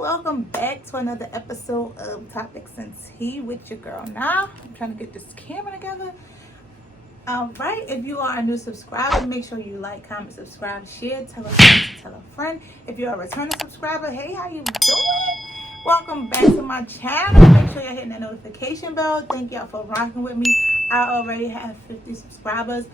welcome back to another episode of Topics and Tea with your girl. Now, I'm trying to get this camera together. Alright, if you are a new subscriber, make sure you like, comment, subscribe, share, tell a friend to tell a friend. If you're a returning subscriber, hey, how you doing? Welcome back to my channel. Make sure you're hitting that notification bell. Thank y'all for rocking with me. I already have 50 subscribers.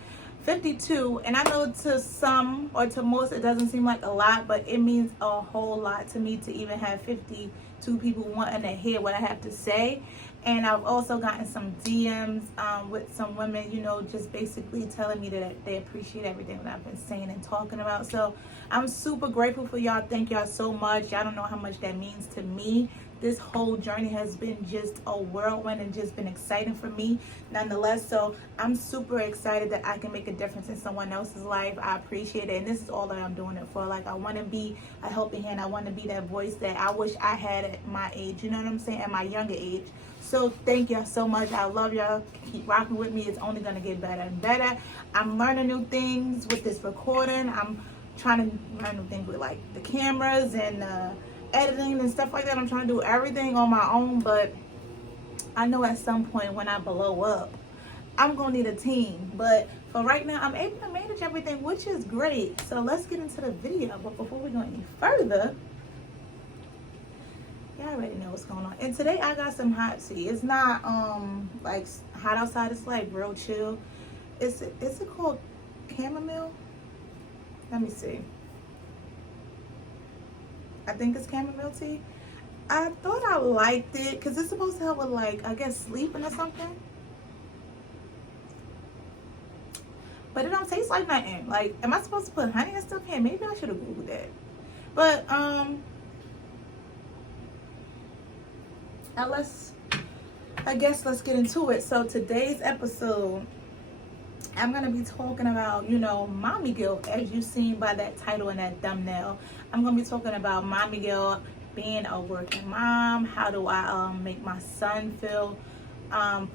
52, and I know to some or to most it doesn't seem like a lot, but it means a whole lot to me to even have 52 people wanting to hear what I have to say. And I've also gotten some DMs with some women, you know, just basically telling me that they appreciate everything that I've been saying and talking about. So I'm super grateful for y'all. Thank y'all so much. Y'all don't know how much that means to me. This whole journey has been just a whirlwind and just been exciting for me nonetheless. So I'm super excited that I can make a difference in someone else's life. I appreciate it. And this is all that I'm doing it for. Like, I want to be a helping hand. I want to be that voice that I wish I had at my age. You know what I'm saying? At my younger age. So thank y'all so much. I love y'all. Keep rocking with me. It's only going to get better and better. I'm learning new things with this recording. I'm trying to learn new things with like the cameras and editing and stuff like that. I'm trying to do everything on my own, but I know at some point when I blow up, I'm gonna need a team. But for right now, I'm able to manage everything, which is great. So let's get into the video. But before we go any further, y'all already know what's going on. And today I got some hot tea. It's not like hot outside. It's like real chill. Is it called chamomile? Let me see. I think it's chamomile tea. I thought I liked it because it's supposed to help with, like, I guess sleeping or something. But it don't taste like nothing. Like, am I supposed to put honey and stuff in? Maybe I should have Googled that. But now let's get into it. So today's episode, I'm going to be talking about, you know, mommy guilt, as you've seen by that title and that thumbnail. I'm going to be talking about mommy guilt, being a working mom. How do I make my son feel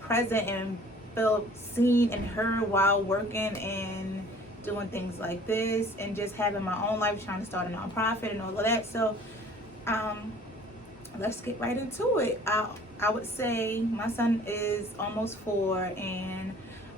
present and feel seen and heard while working and doing things like this, and just having my own life, trying to start a nonprofit and all of that. So let's get right into it. I would say my son is almost 4, and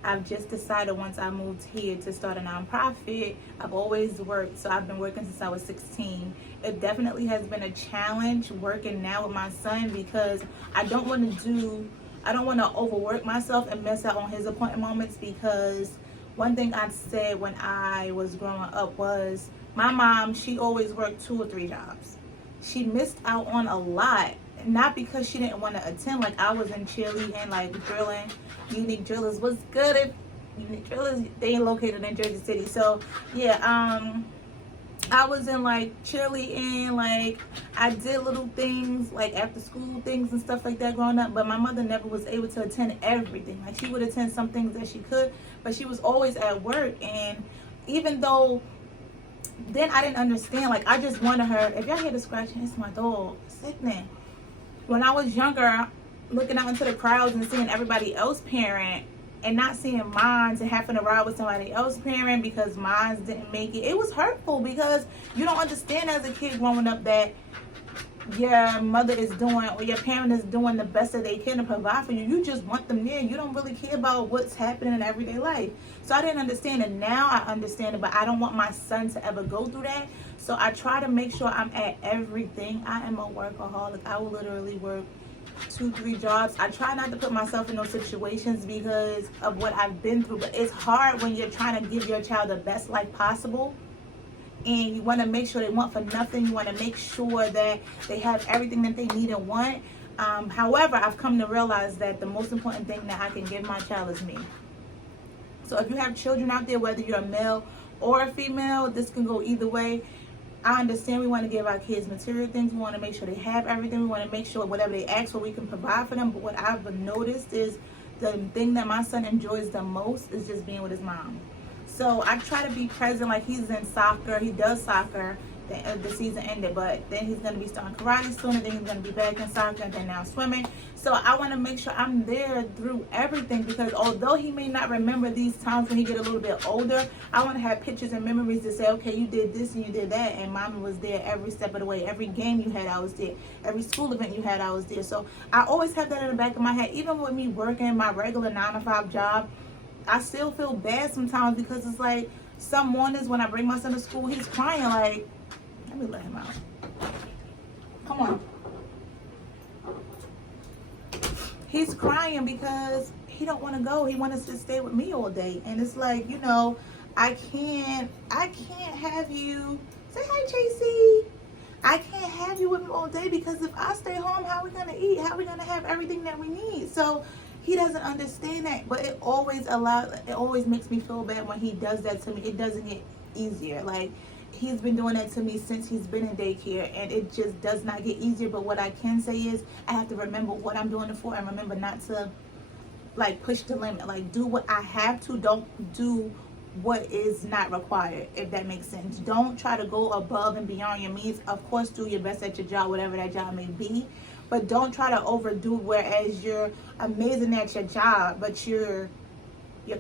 I've just decided once I moved here to start a nonprofit. I've always worked, so I've been working since I was 16. It definitely has been a challenge working now with my son because I don't want to overwork myself and miss out on his appointment moments, because one thing I said when I was growing up was my mom, she always worked 2 or 3 jobs. She missed out on a lot. Not because she didn't want to attend. Like, I was in cheerleading, like drilling. Unique Drillers was good. If Unique Drillers, they located in Jersey City. So yeah, I was in like cheerleading. Like, I did little things like after school things and stuff like that growing up. But my mother never was able to attend everything. Like, she would attend some things that she could, but she was always at work. And even though then I didn't understand, like, I just wanted her. If y'all hear the scratching, it's my dog. Sickening. When I was younger, looking out into the crowds and seeing everybody else parent and not seeing mine and having to ride with somebody else parent because mine didn't make it, it was hurtful because you don't understand as a kid growing up that your mother is doing or your parent is doing the best that they can to provide for you. You just want them there. You don't really care about what's happening in everyday life. So I didn't understand it. Now I understand it, but I don't want my son to ever go through that. So I try to make sure I'm at everything. I am a workaholic. I will literally work 2, 3 jobs. I try not to put myself in those situations because of what I've been through, but it's hard when you're trying to give your child the best life possible. And you want to make sure they want for nothing. You want to make sure that they have everything that they need and want. However, I've come to realize that the most important thing that I can give my child is me. So if you have children out there, whether you're a male or a female, this can go either way. I understand we want to give our kids material things. We want to make sure they have everything. We want to make sure whatever they ask for, we can provide for them. But what I've noticed is the thing that my son enjoys the most is just being with his mom. So I try to be present. Like, he's in soccer. He does soccer. the season ended. But then he's going to be starting karate soon, and then he's going to be back in soccer, and then now swimming. So I want to make sure I'm there through everything, because although he may not remember these times when he get a little bit older, I want to have pictures and memories to say, okay, you did this and you did that, and mommy was there every step of the way. Every game you had, I was there. Every school event you had, I was there. So I always have that in the back of my head. Even with me working my regular 9-to-5 job, I still feel bad sometimes, because it's like some mornings when I bring my son to school, he's crying like, let me let him out. Come on. He's crying because he don't want to go. He wants to stay with me all day. And it's like, you know, I can't have you. Say hi, JC. I can't have you with me all day, because if I stay home, how are we going to eat? How are we going to have everything that we need? So he doesn't understand that, but it always makes me feel bad when he does that to me. It doesn't get easier. Like, he's been doing that to me since he's been in daycare, and it just does not get easier. But what I can say is I have to remember what I'm doing it for, and remember not to like push the limit. Like, do what I have to, don't do what is not required, if that makes sense. Don't try to go above and beyond your means. Of course, do your best at your job, whatever that job may be, but don't try to overdo, whereas you're amazing at your job but you're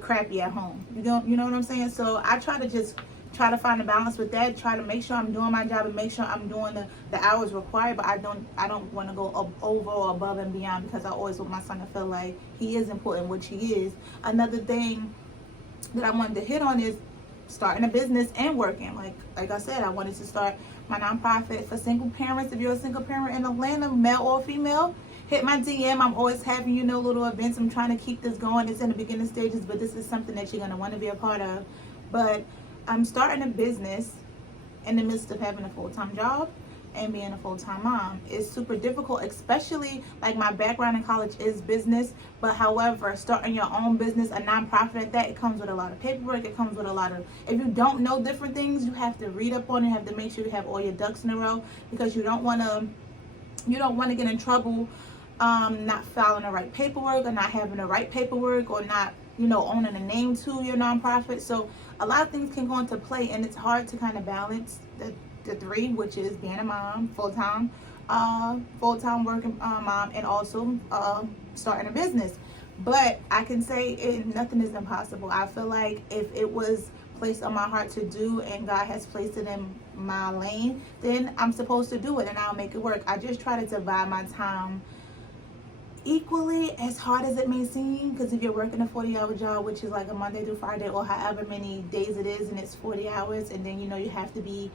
crappy at home. You know what I'm saying? So I try to find a balance with that. Try to make sure I'm doing my job and make sure I'm doing the hours required, but I don't want to go over or above and beyond, because I always want my son to feel like he is important, which he is. Another thing that I wanted to hit on is starting a business and working. Like I said, I wanted to start my nonprofit for single parents. If you're a single parent in Atlanta, male or female, hit my DM. I'm always having, little events. I'm trying to keep this going. It's in the beginning stages, but this is something that you're going to want to be a part of. But I'm starting a business in the midst of having a full-time job and being a full-time mom. It's super difficult, especially like my background in college is business, but however, starting your own business, a nonprofit at that, it comes with a lot of paperwork. It comes with a lot of, if you don't know different things, you have to read up on it. You have to make sure you have all your ducks in a row, because you don't want to get in trouble not filing the right paperwork, or not having the right paperwork, or not owning a name to your nonprofit. So a lot of things can go into play, and it's hard to kind of balance the three, which is being a mom, full-time working mom, and also starting a business. But I can say nothing is impossible. I feel like if it was placed on my heart to do, and God has placed it in my lane, then I'm supposed to do it, and I'll make it work. I just try to divide my time equally, as hard as it may seem, because if you're working a 40-hour job, which is like a Monday through Friday, or however many days it is, and it's 40 hours, and then you have to be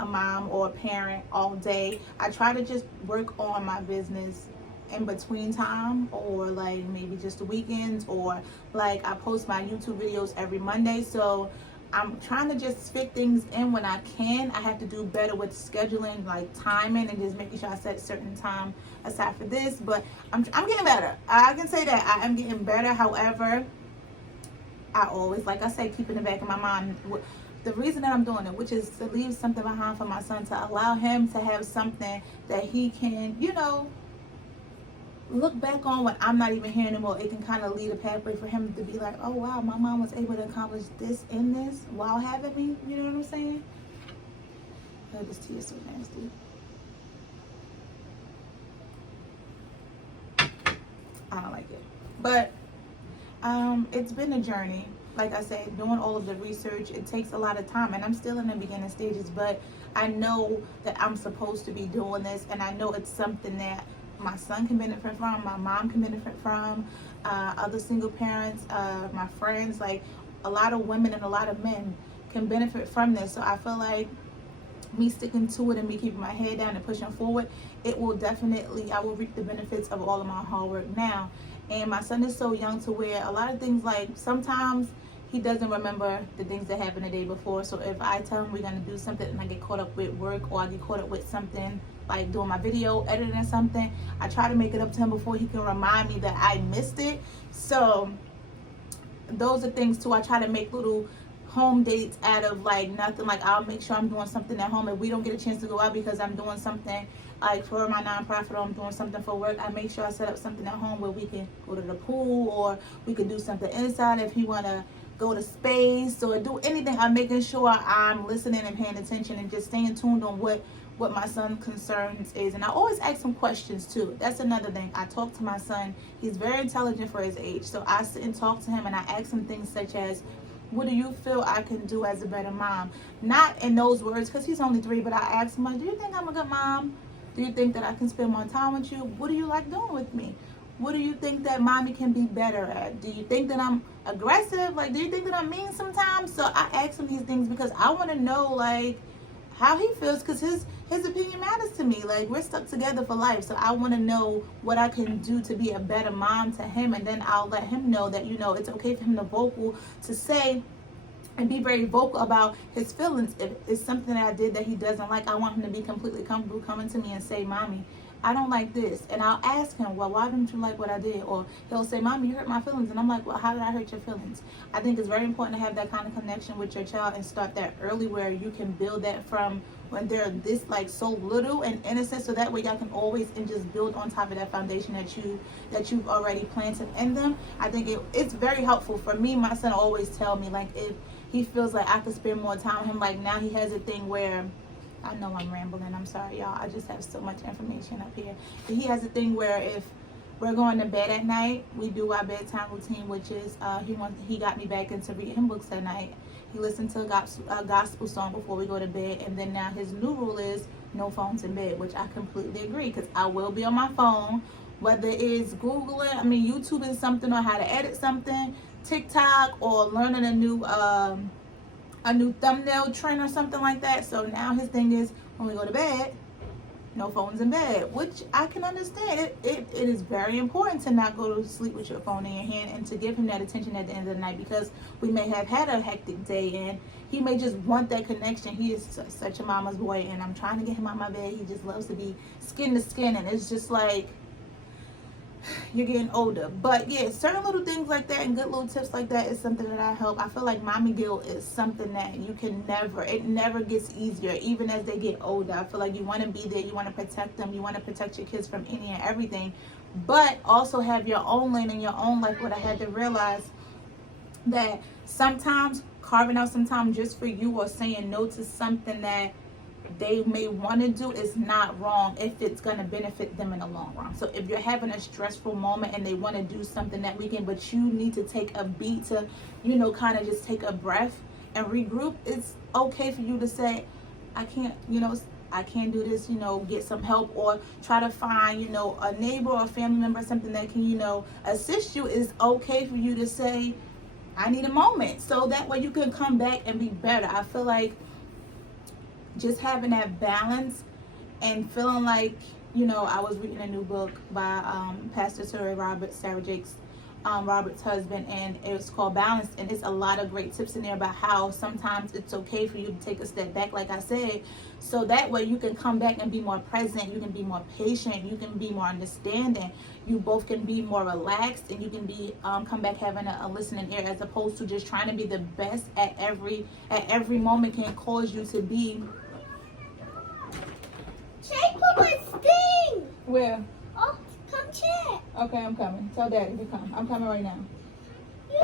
a mom or a parent all day, I try to just work on my business in between time, or like maybe just the weekends, or like I post my YouTube videos every Monday. So I'm trying to just fit things in when I can. I have to do better with scheduling, like timing, and just making sure I set certain time aside for this. But I'm getting better. I can say that I am getting better. However, I always, like I say, keep in the back of my mind the reason that I'm doing it, which is to leave something behind for my son, to allow him to have something that he can, look back on when I'm not even here anymore. It can kind of lead a pathway for him to be like, oh wow, my mom was able to accomplish this and this while having me. You know what I'm saying? Oh, this tea is so nasty. I don't like it. But it's been a journey. Like I said, doing all of the research, it takes a lot of time, and I'm still in the beginning stages, but I know that I'm supposed to be doing this, and I know it's something that my son can benefit from, my mom can benefit from, other single parents, my friends, like a lot of women and a lot of men can benefit from this. So I feel like me sticking to it and me keeping my head down and pushing forward, it will definitely, I will reap the benefits of all of my hard work now. And my son is so young to where a lot of things, like sometimes he doesn't remember the things that happened the day before. So if I tell him we're going to do something and I get caught up with work, or I get caught up with something like doing my video, editing something, I try to make it up to him before he can remind me that I missed it. So those are things too. I try to make little home dates out of like nothing. Like I'll make sure I'm doing something at home. If we don't get a chance to go out because I'm doing something like for my nonprofit, or I'm doing something for work, I make sure I set up something at home where we can go to the pool, or we can do something inside if he want to go to space or do anything, I'm making sure I'm listening and paying attention and just staying tuned on what my son's concerns is. And I always ask him questions too. That's another thing. I talk to my son. He's very intelligent for his age. So I sit and talk to him and I ask him things such as, what do you feel I can do as a better mom? Not in those words because he's only 3, but I ask him, like, do you think I'm a good mom? Do you think that I can spend more time with you? What do you like doing with me? What do you think that mommy can be better at? Do you think that I'm aggressive? Like, do you think that I'm mean sometimes? So I ask him these things because I want to know, like, how he feels, because his opinion matters to me. Like, we're stuck together for life, so I want to know what I can do to be a better mom to him, and then I'll let him know that, you know, it's okay for him to say and be very vocal about his feelings. If it's something that I did that he doesn't like, I want him to be completely comfortable coming to me and say, Mommy, I don't like this. And I'll ask him, well, why don't you like what I did? Or he'll say, Mommy, you hurt my feelings. And I'm like, well, how did I hurt your feelings? I think it's very important to have that kind of connection with your child and start that early, where you can build that from when they're this, like, so little and innocent, so that way y'all can always and just build on top of that foundation that you've already planted in them. I think it's very helpful. For me, my son always tell me, like, if he feels like I could spend more time with him, like now he has a thing where, I know I'm rambling, I'm sorry y'all, I just have so much information up here. But he has a thing where if we're going to bed at night, we do our bedtime routine, which is he got me back into reading books at night. He listened to a gospel song before we go to bed, and then now his new rule is no phones in bed, which I completely agree, because I will be on my phone, whether it's YouTubing something or how to edit something, TikTok, or learning a new thumbnail trend or something like that. So now his thing is, when we go to bed, no phones in bed, which I can understand. It is very important to not go to sleep with your phone in your hand and to give him that attention at the end of the night, because we may have had a hectic day and he may just want that connection. He is such a mama's boy, and I'm trying to get him out of my bed. He just loves to be skin to skin, and it's just like, you're getting older. But yeah, certain little things like that and good little tips like that is something that I help. I feel like mommy guilt is something that it never gets easier, even as they get older. I feel like you want to be there, you want to protect them, you want to protect your kids from any and everything, but also have your own lane in your own life. What I had to realize, that sometimes carving out some time just for you, or saying no to something that they may want to do, is not wrong if it's going to benefit them in the long run. So if you're having a stressful moment and they want to do something that weekend, but you need to take a beat to, kind of just take a breath and regroup, it's okay for you to say, I can't do this, get some help, or try to find, a neighbor or a family member, something that can, assist you. It's okay for you to say, I need a moment, so that way you can come back and be better. I feel like just having that balance and feeling like, I was reading a new book by Pastor Sarah Jakes, Robert's husband, and it's called Balance, and it's a lot of great tips in there about how sometimes it's okay for you to take a step back, like I said, so that way you can come back and be more present, you can be more patient, you can be more understanding, you both can be more relaxed, and you can be come back having a listening ear, as opposed to just trying to be the best at every moment can cause you to be. Check for my sting. Where? Oh, come check. Okay, I'm coming. Tell Daddy to come. I'm coming right now. You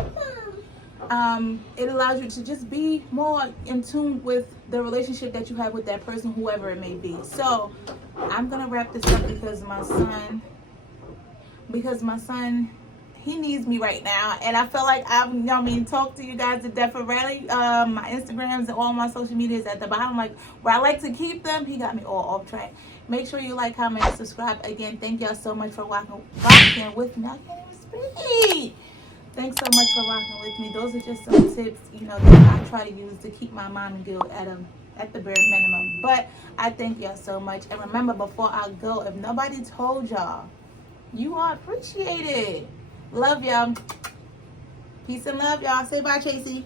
come. It allows you to just be more in tune with the relationship that you have with that person, whoever it may be. So I'm gonna wrap this up because my son, he needs me right now, and I feel like talk to you guys to death already. My Instagrams and all my social medias at the bottom, like where I like to keep them. He got me all off track. Make sure you like, comment, and subscribe. Again, thank y'all so much for rocking with me. I can't even speak. Thanks so much for rocking with me. Those are just some tips, that I try to use to keep my mommy guilt at the bare minimum. But I thank y'all so much. And remember, before I go, if nobody told y'all, you are appreciated. Love y'all. Peace and love, y'all. Say bye, Tracy.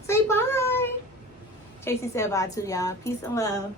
Say bye. Tracy said bye too, y'all. Peace and love.